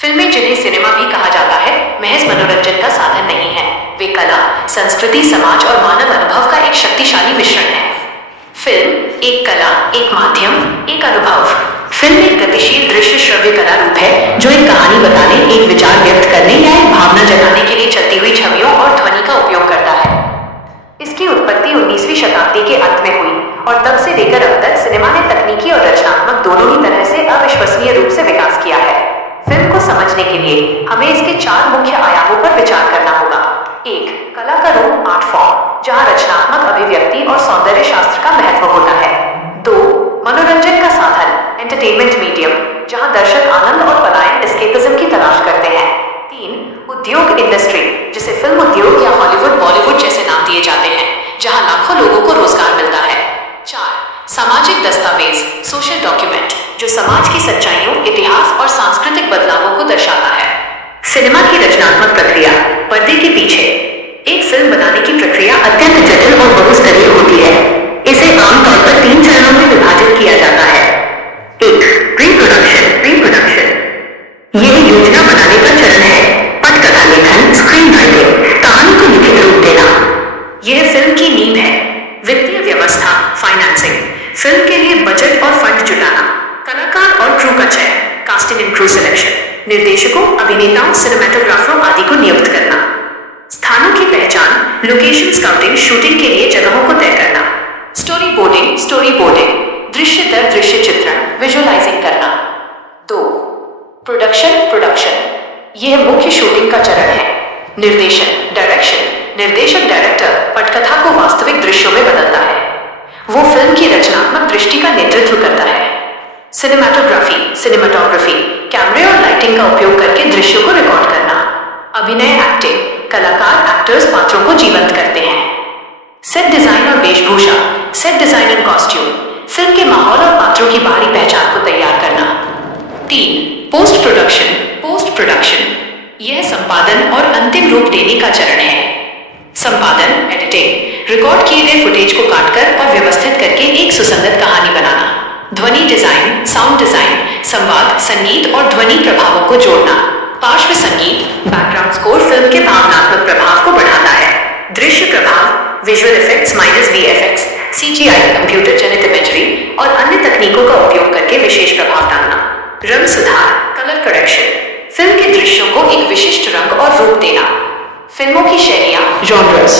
फिल्में, जिन्हें सिनेमा भी कहा जाता है, महज मनोरंजन का साधन नहीं है। वे कला, संस्कृति, समाज और मानव अनुभव का एक शक्तिशाली मिश्रण है। फिल्म एक कला, एक माध्यम, एक अनुभव। फिल्म एक गतिशील दृश्य श्रव्य कला रूप है जो एक कहानी बताने, एक विचार व्यक्त करने या एक भावना जगाने के लिए चलती हुई छवियों और ध्वनि का उपयोग करता है। इसकी उत्पत्ति 19वीं शताब्दी के अंत में हुई और तब से लेकर अब तक सिनेमा ने तकनीकी और रचनात्मक दोनों ही तरह से अविश्वसनीय रूप से विकास किया है। फिल्म को समझने के लिए हमें इसके 4 मुख्य आयामों पर विचार करना होगा। 1. कला का रूप, आर्ट फॉर्म, जहां रचनात्मक अभिव्यक्ति और सौंदर्य शास्त्र का महत्व होता है। 2. मनोरंजन का साधन, एंटरटेनमेंट मीडियम, जहां दर्शक आनंद और पलायन, एस्केपिज्म की तलाश करते हैं। 3. उद्योग, इंडस्ट्री, जिसे फिल्म उद्योग या हॉलीवुड, बॉलीवुड जैसे नाम दिए जाते हैं, जहां लाखों लोगों को रोजगार मिलता है। 4. सामाजिक दस्तावेज, सोशल डॉक्यूमेंट, जो समाज की सच्चाइयों, इतिहास और सांस्कृतिक बदलावों को दर्शाता है। सिनेमा की रचनात्मक प्रक्रिया, पर्दे के पीछे। एक फिल्म बनाने की प्रक्रिया अत्यंत जटिल और बहुस्तरीय होती है। इसे आमतौर पर 3 चरणों में विभाजित किया जाता है। 1. Pre production. यह योजना बनाने का चरण है। पटकथा लेखन, स्क्रीन राइटिंग, कहानी को लिखित रूप देना। यह फिल्म की नींव है। वित्तीय व्यवस्था, फाइनेंसिंग, फिल्म के लिए बजट और फंड जुटाना। कलाकार और क्रू का चयन, कास्टिंग एंड क्रू सिलेक्शन, निर्देशकों, अभिनेताओं, सिनेमेटोग्राफरों आदि को नियुक्त करना। स्थानों की पहचान, लोकेशन स्काउटिंग, शूटिंग के लिए जगहों को तय करना। स्टोरी बोर्डिंग, दृश्य दर दृश्य चित्रण, विजुअलाइजिंग करना। 2. प्रोडक्शन, यह मुख्य शूटिंग का चरण है। निर्देशन, डायरेक्शन, निर्देशक डायरेक्टर पटकथा को वास्तविक दृश्यों में बदलता है। वो फिल्म की रचनात्मक दृष्टि का नेतृत्व करता है। सिनेमाटोग्राफी, कैमरे और लाइटिंग का उपयोग करके दृश्यों को रिकॉर्ड करना। अभिनय, एक्टिंग, कलाकार, एक्टर्स पात्रों को जीवंत करते हैं। सेट डिजाइन और वेशभूषा, set design and costume, film के माहौल और पात्रों की बाहरी पहचान को तैयार करना। 3. पोस्ट प्रोडक्शन, यह संपादन और अंतिम रूप देने का चरण है। संपादन, एडिटिंग, रिकॉर्ड किए गए फुटेज को काटकर और व्यवस्थित करके एक सुसंगत कहानी बनाना। ध्वनि डिजाइन, साउंड डिजाइन, संवाद, संगीत और ध्वनि प्रभावों को जोड़ना। पार्श्व संगीत, बैकग्राउंड स्कोर फिल्म के भावनात्मक प्रभाव को बढ़ाता है। दृश्य प्रभाव, visual effects minus VFX, CGI, computer जनित इमेजरी और अन्य तकनीकों का उपयोग करके विशेष प्रभाव डालना। रंग सुधार, कलर करेक्शन, फिल्म के दृश्यों को एक विशिष्ट रंग और रूप देना। फिल्मों की शैलियां, जॉनर्स,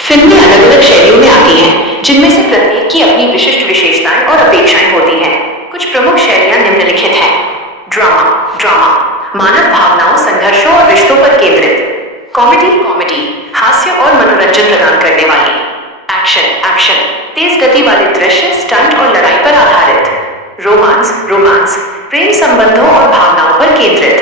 फिल्में अलग अलग शैलियों में आती हैं, जिनमें से प्रत्येक की अपनी विशिष्ट विशेषताएं और अपेक्षाएं होती हैं। कुछ प्रमुख शैलियां निम्नलिखित हैं। ड्रामा, मानव भावनाओं, संघर्षों और रिश्तों पर केंद्रित। कॉमेडी, हास्य और मनोरंजन प्रदान करने वाली। एक्शन, तेज गति वाले दृश्य, स्टंट और लड़ाई पर आधारित। रोमांस, प्रेम संबंधों और भावनाओं पर केंद्रित।